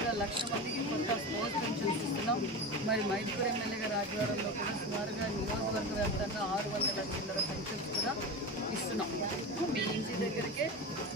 సుమారుగా లక్ష మందికి కొంత స్పోర్ట్స్ పెన్షన్స్ ఇస్తున్నాం. మరి మైపూర్ ఎమ్మెల్యే గారి ఆధ్వర్యంలో కూడా సుమారుగా నియోజకవర్గ వ్యాప్తంగా ఆరు వందల చిల్లర పెన్షన్స్ కూడా ఇస్తున్నాం. మీ ఇంటి దగ్గరికే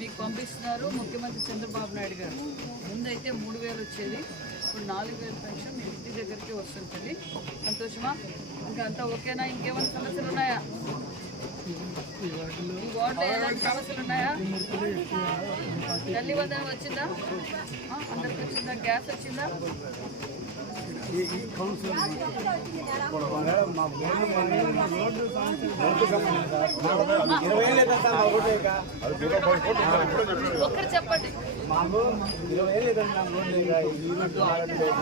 మీకు పంపిస్తున్నారు ముఖ్యమంత్రి చంద్రబాబు నాయుడు గారు. ముందైతే మూడు వేలు వచ్చేది ఇప్పుడు నాలుగు వేలు పెన్షన్ మీ ఇంటి దగ్గరికి వస్తుంటుంది. సంతోషమా? ఇంకా అంతా ఓకేనా? ఇంకేమైనా సమస్యలు ఉన్నాయా? ఈ వార్డులో. ఎలాంటి సమస్యలు ఉన్నాయా? తల్లి వందనం వచ్చిందా? అందరికి వచ్చిందా? గ్యాస్ వచ్చిందా? ఒక్కరు చెప్పండి మాకు ఇరవై ఏళ్ళు ఏదైనా రోడ్డు లేక ఈ రోడ్డు మా రోడ్డు లేక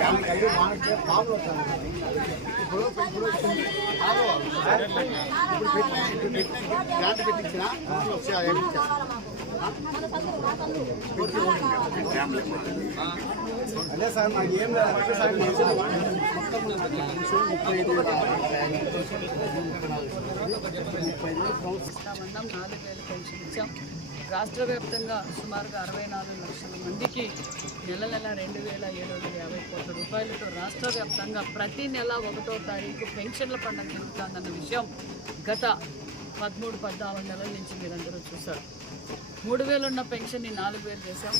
చాలా కలిగి మానసిక ప్రాబ్లం వస్తుంది ఇప్పుడు ఇప్పుడు వచ్చింది. ఇప్పుడు పెట్టి- ఇప్పుడు పెట్టి- గ్రాంట్ పెట్టించిన వచ్చి అదే సార్ ఏం నాలుగు వేలు పెన్షన్ ఇచ్చాం రాష్ట్ర వ్యాప్తంగా సుమారుగా అరవై నాలుగు లక్షల మందికి నెల నెల రెండు వేల ఏడు వందల యాభై కోట్ల రూపాయలతో రాష్ట్ర వ్యాప్తంగా ప్రతి నెల ఒకటో తారీఖు పెన్షన్ల పండుగ జరుగుతుందన్న విషయం గత పదమూడు పద్నాలుగు నెలల నుంచి మీరందరూ చూశారు. మూడు వేలున్న పెన్షన్ని నాలుగు వేలు చేశాం.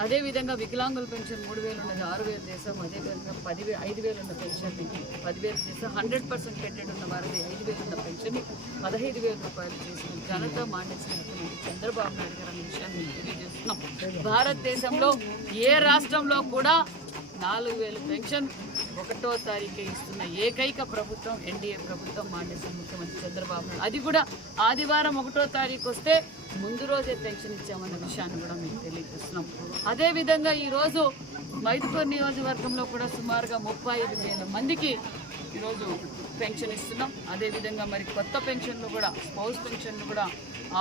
అదేవిధంగా వికలాంగుల పెన్షన్ మూడు వేలు ఉన్నది ఆరు వేలు చేసాం అదేవిధంగా పదివే ఐదు వేలు ఉన్న పెన్షన్ పదివేలు చేసాం హండ్రెడ్ పర్సెంట్ పెట్టెడ్ ఉన్న వారిది ఐదు వేలు ఉన్న పెన్షన్ పదహైదు వేల రూపాయలు చేసిన ఘనత మానేసినటువంటి చంద్రబాబు నాయుడు గారు అనే విషయాన్ని తెలియజేస్తున్నాం. భారతదేశంలో ఏ రాష్ట్రంలో కూడా నాలుగు వేలు పెన్షన్ ఒకటో తారీఖు ఇస్తున్న ఏకైక ప్రభుత్వం ఎన్డీఏ ప్రభుత్వం మానేసిన ముఖ్యమంత్రి చంద్రబాబు నాయుడు. అది కూడా ఆదివారం ఒకటో తారీఖు వస్తే ముందు రోజే పెన్షన్ ఇచ్చామన్న విషయాన్ని కూడా మేము తెలియజేస్తున్నాం. అదేవిధంగా ఈరోజు మైదుపూర్ నియోజకవర్గంలో కూడా సుమారుగా ముప్పై ఐదు వేల మందికి ఈరోజు పెన్షన్ ఇస్తున్నాం. అదేవిధంగా మరి కొత్త పెన్షన్లు కూడా స్పౌస్ పెన్షన్లు కూడా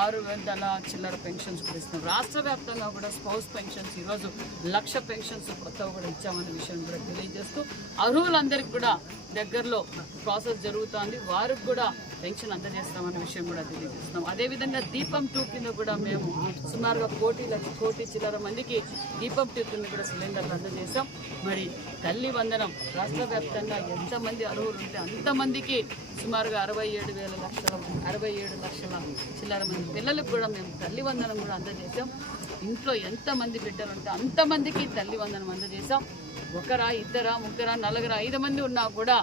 ఆరు వందల చిల్లర పెన్షన్స్ కూడా ఇస్తున్నాం. రాష్ట్ర వ్యాప్తంగా కూడా స్పౌస్ పెన్షన్స్ ఈరోజు లక్ష పెన్షన్స్ కొత్తగా కూడా ఇచ్చామనే విషయం కూడా తెలియజేస్తూ అర్హులందరికీ కూడా దగ్గరలో ప్రాసెస్ జరుగుతోంది. వారికి కూడా పెన్షన్ అందజేస్తామన్న విషయం కూడా తెలియజేస్తున్నాం. అదేవిధంగా దీపం టూ కింద కూడా మేము సుమారుగా కోటి లక్ష కోటి చిల్లర మందికి దీపం టూ కింద కూడా సిలిండర్లు అందజేసాం మరి తల్లి వందనం రాష్ట్ర వ్యాప్తంగా ఎంతమంది అర్హులు ఉంటే అంతమందికి సుమారుగా అరవై ఏడు వేల లక్షల అరవై ఏడు లక్షల చిల్లర మంది పిల్లలకు కూడా మేము తల్లి వందనం కూడా అందజేసాం ఇంట్లో ఎంతమంది బిడ్డలు ఉంటే అంతమందికి తల్లి వందనం అందజేసాం ఒకరా ఇద్దరా ముగ్గురా నలుగురా ఐదు మంది ఉన్నా కూడా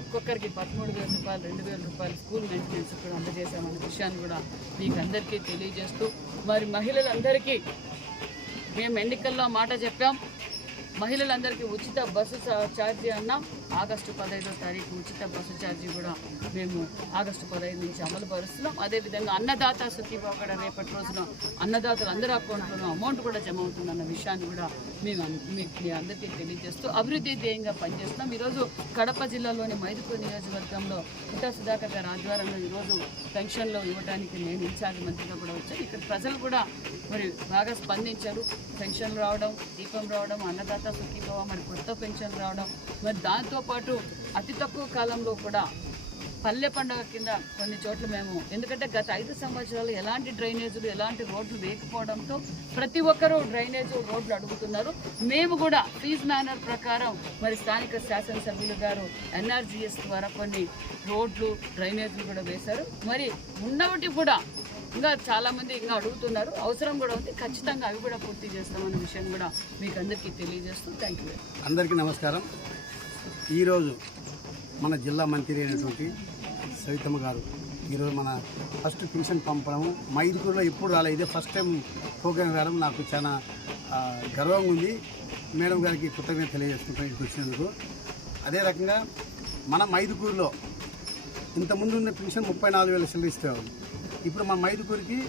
ఒక్కొక్కరికి పదమూడు వేల రూపాయలు రెండు వేల రూపాయలు స్కూల్ మెయింటెనెన్స్ కూడా అందజేశామన్న విషయాన్ని కూడా మీకు అందరికీ తెలియజేస్తూ మరి మహిళలందరికీ మేము ఎన్నికల్లో మాట చెప్పాం. మహిళలందరికీ ఉచిత బస్సు ఛార్జీ అన్నాం. ఆగస్టు పదహైదో తారీఖు ఉచిత బస్సు ఛార్జీ కూడా మేము ఆగస్టు పదహైదు నుంచి అమలు పరుస్తున్నాం. అదేవిధంగా అన్నదాత సుఖీభావ కూడా రేపటి రోజున అన్నదాతలు అందరి అకౌంట్లోనూ అమౌంట్ కూడా జమ అవుతుందన్న విషయాన్ని కూడా మేము మీకు మీ అందరికీ తెలియజేస్తూ అభివృద్ధి ధ్యేయంగా పనిచేస్తున్నాం. ఈరోజు కడప జిల్లాలోని మైదుపూర్ నియోజకవర్గంలో పుట్టా సుధాకర్ గారి ఆధ్వర్యంలో ఈరోజు పెన్షన్లు ఇవ్వడానికి నేను ఇన్ఛార్జ్ మంత్రిగా కూడా వచ్చాను ఇక్కడ ప్రజలు కూడా మరి బాగా స్పందించారు. పెన్షన్లు రావడం దీపం రావడం అన్నదాత సుఖీభావ మరి కొత్త పెన్షన్ రావడం మరి దాంతో దాంతోపాటు అతి తక్కువ కాలంలో కూడా పల్లె పండుగ కింద కొన్ని చోట్ల మేము ఎందుకంటే గత ఐదు సంవత్సరాలు ఎలాంటి డ్రైనేజీలు ఎలాంటి రోడ్లు వేయకపోవడంతో ప్రతి ఒక్కరూ డ్రైనేజ్ రోడ్లు అడుగుతున్నారు. మేము కూడా ఫీజ్ మేనర్ ప్రకారం మరి స్థానిక శాసనసభ్యులు గారు ఎన్ఆర్జీఎస్ ద్వారా కొన్ని రోడ్లు డ్రైనేజీలు కూడా వేశారు. మరి ఉన్నవాటి కూడా ఇంకా చాలామంది ఇంకా అడుగుతున్నారు. అవసరం కూడా ఉంది. ఖచ్చితంగా అవి కూడా పూర్తి చేస్తామన్న విషయం కూడా మీకు అందరికీ తెలియజేస్తూ థ్యాంక్ యూ అందరికీ నమస్కారం. ఈరోజు మన జిల్లా మంత్రి అయినటువంటి సవితమ్మ గారు ఈరోజు మన ఫస్ట్ పెన్షన్ పంపడం మైదుకూరులో ఎప్పుడు రాలేదు ఇదే ఫస్ట్ టైం ప్రోగ్రామ్ రావడం నాకు చాలా గర్వంగా ఉంది. మేడం గారికి కృతజ్ఞత తెలియజేసుకుంటాం ఇక్కడికి వచ్చినందుకు. అదే రకంగా మన మైదుకూరులో ఇంతకుముందు ఉన్న పెన్షన్ ముప్పై నాలుగు వేల సెలవు ఇస్తేవాళ్ళు ఇప్పుడు మన మైదుకూరికి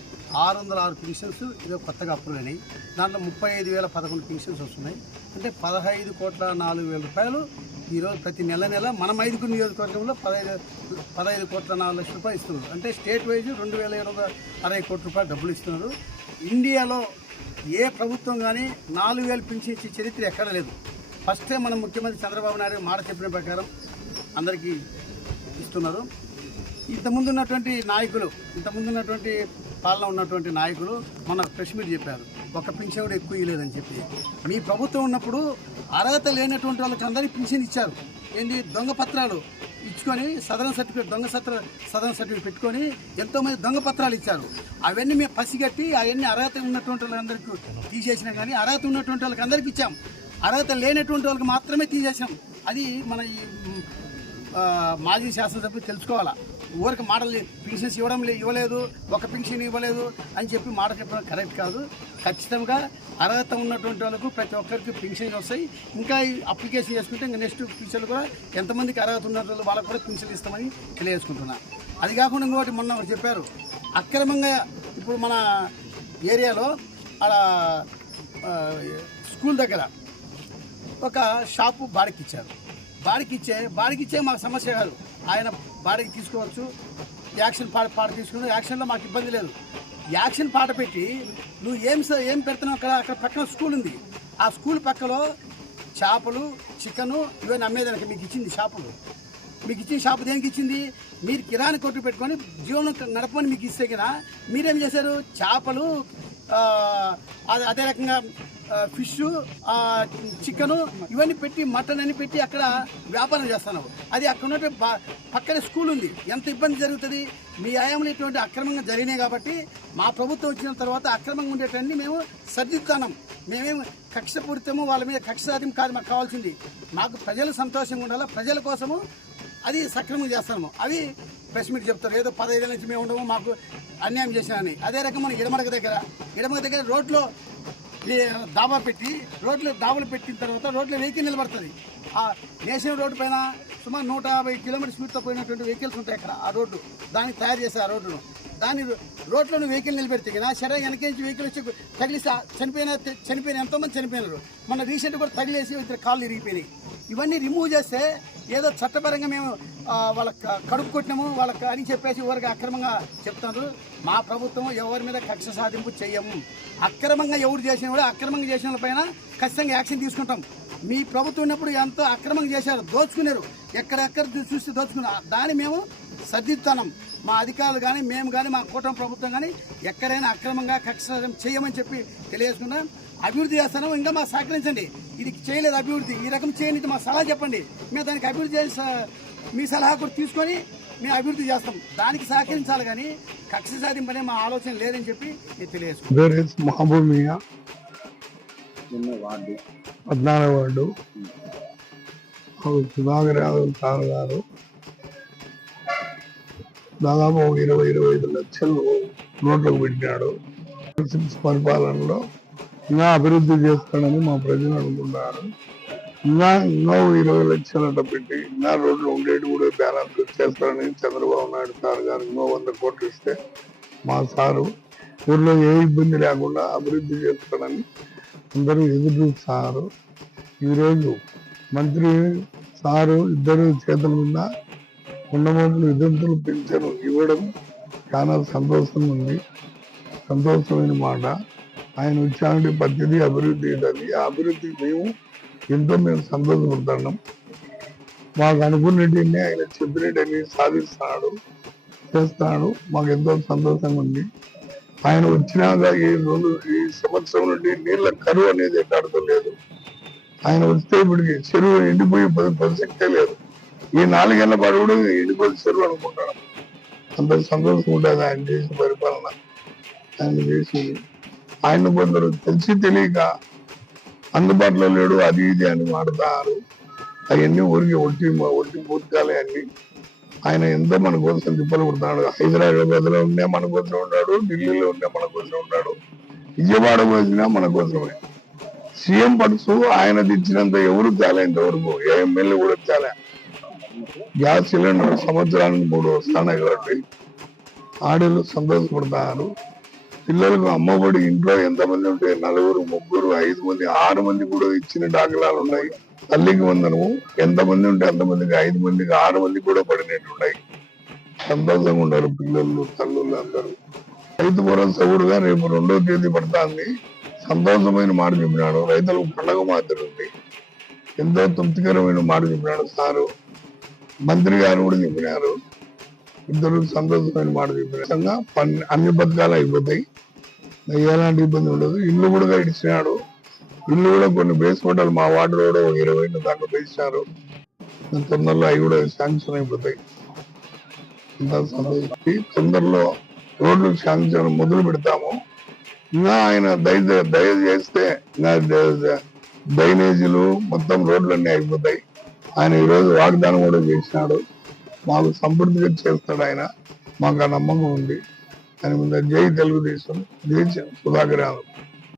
ఆరు వందల ఆరు పెన్షన్స్ ఇదో కొత్తగా అప్రూవ్ అయినాయి. దాంట్లో ముప్పై ఐదు వేల పదకొండు పెన్షన్స్ వస్తున్నాయి. అంటే పదహైదు కోట్ల నాలుగు వేల రూపాయలు ఈరోజు ప్రతి నెల నెల మన మైదుకూరు నియోజకవర్గంలో పదహైదు పదహైదు కోట్ల నాలుగు లక్షల రూపాయలు ఇస్తున్నారు. అంటే స్టేట్ వైజ్ రెండు వేల ఏడు వందల అరవై కోట్ల రూపాయలు డబ్బులు ఇస్తున్నారు. ఇండియాలో ఏ ప్రభుత్వం కానీ నాలుగు వేలు పెన్షన్ చరిత్ర ఎక్కడ లేదు. ఫస్టే మన ముఖ్యమంత్రి చంద్రబాబు నాయుడు మాట చెప్పిన ప్రకారం అందరికీ ఇస్తున్నారు. ఇంతకుముందు ఉన్నటువంటి నాయకులు ఇంతకుముందు ఉన్నటువంటి పాలన ఉన్నటువంటి నాయకులు మన ప్రెస్ మీట్ చెప్పారు. ఒక పింఛన్ కూడా ఎక్కువ ఇవ్వలేదని చెప్పి. మీ ప్రభుత్వం ఉన్నప్పుడు అర్హత లేనటువంటి వాళ్ళకి అందరికీ పింఛన్ ఇచ్చారు. ఏంది? దొంగ పత్రాలు ఇచ్చుకొని సదరన్ సర్టిఫికేట్ దొంగ సత్ర సదరన్ సర్టిఫికేట్ పెట్టుకొని ఎంతోమంది దొంగ పత్రాలు ఇచ్చారు. అవన్నీ మేము పసిగట్టి అవన్నీ అర్హత ఉన్నటువంటి వాళ్ళందరికీ తీసేసినా కానీ అర్హత ఉన్నటువంటి వాళ్ళకి అందరికీ ఇచ్చాం. అర్హత లేనటువంటి వాళ్ళకి మాత్రమే తీసేసాం అది మన ఈ మాజీ శాసనసభ్యులు తెలుసుకోవాలా? ఊరికి మాటలు పింఛన్స్ ఇవ్వడం లే ఇవ్వలేదు ఒక పెన్షన్ ఇవ్వలేదు అని చెప్పి మాట చెప్పడం కరెక్ట్ కాదు. ఖచ్చితంగా అర్హత ఉన్నటువంటి వాళ్ళకు ప్రతి ఒక్కరికి పెన్షన్ వస్తాయి. ఇంకా ఈ అప్లికేషన్ చేసుకుంటే ఇంకా నెక్స్ట్ పింఛన్లు కూడా ఎంతమందికి అర్హత ఉన్న వాళ్ళకు కూడా పెన్షన్ ఇస్తామని తెలియజేసుకుంటున్నా. అది కాకుండా ఇంకోటి మొన్న ఒకటి చెప్పారు. అక్రమంగా ఇప్పుడు మన ఏరియాలో అలా స్కూల్ దగ్గర ఒక షాపు బాడికి ఇచ్చారు బాడికి ఇచ్చే బాడికి ఇచ్చే మాకు సమస్య కాదు. ఆయన బాడీకి తీసుకోవచ్చు. యాక్షన్ పాట పాట తీసుకుని యాక్షన్లో మాకు ఇబ్బంది లేదు. యాక్షన్ పాట పెట్టి నువ్వు ఏం స- ఏం పెడుతున్నావు అక్కడ అక్కడ పక్కన స్కూల్ ఉంది. ఆ స్కూల్ పక్కలో చేపలు చికెను ఇవన్నీ అమ్మేదానికి మీకు ఇచ్చింది షాపులు మీకు ఇచ్చిన షాపు దేనికి ఇచ్చింది? మీరు కిరాణి కొట్టు పెట్టుకొని జీవనం నడపని మీకు ఇస్తే కదా మీరేం చేశారు? చేపలు అదే అదే రకంగా ఫిష్ చికెను ఇవన్నీ పెట్టి మటన్ అని పెట్టి అక్కడ వ్యాపారం చేస్తున్నావు. అది అక్కడ ఉన్నట్టు పక్కనే స్కూల్ ఉంది. ఎంత ఇబ్బంది జరుగుతుంది? మీ ఆయంలో ఇటువంటి అక్రమంగా జరిగినాయి కాబట్టి మా ప్రభుత్వం వచ్చిన తర్వాత అక్రమంగా ఉండేటన్ని మేము సర్దిద్దానం మేమేం కక్షపూరితము వాళ్ళ మీద కక్ష సాధ్యం కాదు మాకు కావాల్సింది. మాకు ప్రజలు సంతోషంగా ఉండాలి? ప్రజల కోసము అది సక్రమంగా చేస్తాము అవి ప్రెస్ మీట్ చెప్తారు. ఏదో పదహైదు నుంచి మేము ఉండము మాకు అన్యాయం చేసినాని అదే రకం మన ఇడమడక దగ్గర ఇడమడక దగ్గర రోడ్లో దాబా పెట్టి రోడ్లు దాబలు పెట్టిన తర్వాత రోడ్లో వెహికల్ నిలబడుతుంది. ఆ నేషనల్ రోడ్డు పైన సుమారు నూట యాభై కిలోమీటర్ స్పీడ్తో పోయినటువంటి వెహికల్స్ ఉంటాయి అక్కడ ఆ రోడ్డు. దానికి తయారు చేశారు ఆ రోడ్డును. దాని రోడ్లో వెహికల్ నిలబెడితే కదా సరే నుంచి వెహికల్ వచ్చి తగిలిసి చనిపోయిన చనిపోయిన ఎంతోమంది చనిపోయినారు. మొన్న రీసెంట్ కూడా తగిలేసి ఇద్దరు కాళ్ళు ఇరిగిపోయినాయి ఇవన్నీ రిమూవ్ చేస్తే ఏదో చట్టపరంగా మేము వాళ్ళ వాళ్ళకి కడుపు కొట్టినాము వాళ్ళకి అని చెప్పేసి ఎవరికి అక్రమంగా చెప్తారు మా ప్రభుత్వం ఎవరి మీద కక్ష సాధింపు చేయము అక్రమంగా ఎవరు చేసిన కూడా అక్రమంగా చేసిన వాళ్ళ పైన ఖచ్చితంగా యాక్షన్ తీసుకుంటాం. మీ ప్రభుత్వం ఉన్నప్పుడు ఎంతో అక్రమంగా చేశారు దోచుకున్నారు. ఎక్కడెక్కడ చూసి దోచుకున్నారు. దాన్ని మేము సర్దిద్దానం మా అధికారులు కానీ మేము కానీ మా కూటమి ప్రభుత్వం కానీ ఎక్కడైనా అక్రమంగా కక్ష సాధింపు చేయమని చెప్పి తెలియజేసుకున్నాం. అభివృద్ధి చేస్తాను ఇంకా మాకు సహకరించండి. ఇది చేయలేదు అభివృద్ధి. ఈ రకం చేయని మా సలహా చెప్పండి. మేము దానికి అభివృద్ధి చేసి మీ సలహా కూడా తీసుకొని మేము అభివృద్ధి చేస్తాం. దానికి సహకరించాలి కానీ కక్ష సాధింపనే మా ఆలోచన లేదని చెప్పి నేను తెలియజేసుకున్నాను పద్నాలుగు వార్డు. సుధాకర్ యాదవ్ సార్ గారు. దాదాపు ఇరవై ఇరవై ఐదు లక్షలు నోట్లకు పెట్టినాడు. పరిపాలనలో ఇంకా అభివృద్ధి చేస్తాడని మా ప్రజలు అనుకుంటున్నారు ఇంకా ఇంకా ఇరవై లక్షలు పెట్టి ఇంకా రోడ్లు ఉండేటి కూడా బ్యాలెన్స్ చేస్తాడని చంద్రబాబు నాయుడు సార్ గారు ఇంకో వంద కోట్లు ఇస్తే మా సారు ఊర్లో ఏ ఇబ్బంది లేకుండా అభివృద్ధి చేస్తాడని అందరూ ఎదురు చూస్తారు. ఈరోజు మంత్రి సారు ఇద్దరు చేతుల మీద ఉండమోట్లు విధంతులు పెంచను ఇవ్వడం చాలా సంతోషంగా ఉంది. సంతోషమైన మాట. ఆయన వచ్చానంటే పద్ధతి అభివృద్ధి అది ఆ అభివృద్ధి మేము ఎంతో మేము సంతోషపడుతున్నాం. మాకు అనుకున్నట్టునే ఆయన చెప్పినట్టు సాధిస్తున్నాడు చేస్తున్నాడు. మాకు ఎంతో సంతోషంగా ఉంది. ఆయన వచ్చినాక ఈ రెండు ఈ సంవత్సరం నుండి నీళ్ళ కరువు అనేది ఎట్టాడుతలేదు ఆయన వస్తే ఇప్పటికి చెరువు ఎండిపోయి పది ప్రసక్తే లేదు. ఈ నాలుగేళ్ళ పాటు కూడా ఎండిపోయి చెరువు అనుకుంటాను అంత సంతోషం ఉంటుంది ఆయన చేసిన పరిపాలన. ఆయన చేసి ఆయన కొందరు తెలిసి తెలియక అందుబాటులో లేడు అది ఇది అని మాడతారు అవన్నీ ఊరికి ఒట్టి ఒట్టి పూర్తికాలే అన్ని. ఆయన ఎంతో మన కోసం తిప్పలు కొడుతున్నాడు. హైదరాబాద్ ఉన్నా మన కోసం ఉన్నాడు ఢిల్లీలో ఉన్నా మన కోసం ఉన్నాడు విజయవాడ వచ్చినా మన కోసమే. సీఎం పర్సు ఆయన తెచ్చినంత ఎవరు తేలే ఇంతవరకు? ఏ ఎమ్మెల్యే కూడా తేలే. గ్యాస్ సిలిండర్ సంవత్సరానికి మూడు వస్తున్నాయి కాబట్టి ఆడలు సంతోషపడతారు. పిల్లలకు అమ్మఒడి ఇంట్లో ఎంతమంది ఉంటే నలుగురు ముగ్గురు ఐదు మంది ఆరు మంది కూడా ఇచ్చిన దాఖలాలు ఉన్నాయి. తల్లికి వందనము. ఎంతమంది ఉంటే అంతమందికి ఐదు మందికి ఆరు మంది కూడా పడినట్టు ఉన్నాయి. సంతోషంగా ఉన్నారు పిల్లలు తల్లులు అందరూ. రైతు భరోసా కూడా రేపు రెండో తేదీ పడుతుంది. సంతోషమైన మాట చెప్పినాడు. రైతులకు పండగ మాత్రం ఉంది. ఎంతో తృప్తికరమైన మాట చెప్పినాడు సారు. మంత్రి గారు కూడా చెప్పినారు. ఇద్దరు సంతోషమైన మాట చెప్పినారు పన్ను అన్ని పథకాలు అయిపోతాయి. ఎలాంటి ఇబ్బంది ఉండదు. ఇల్లు కూడా ఇచ్చినాడు. ఇల్లు కూడా కొన్ని బేస్మెంట్లు మా వాటర్ కూడా ఒక ఇరవై దాంట్లో వేసినారు తొందరలో అవి కూడా శాంక్షన్ అయిపోతాయి. తొందరలో రోడ్లు శాంక్షన్ మొదలు పెడతాము. ఇంకా ఆయన దయ దయ చేస్తే ద- డ్రైనేజీలు మొత్తం రోడ్లన్నీ అయిపోతాయి. ఆయన ఈరోజు వాగ్దానం కూడా చేసినాడు. మాకు సమృద్ధిగా చేస్తాడు ఆయన. మాకు ఆ నమ్మకం ఉంది. దాని మీద జై తెలుగుదేశం జై సుధాకర్ యాదవ్.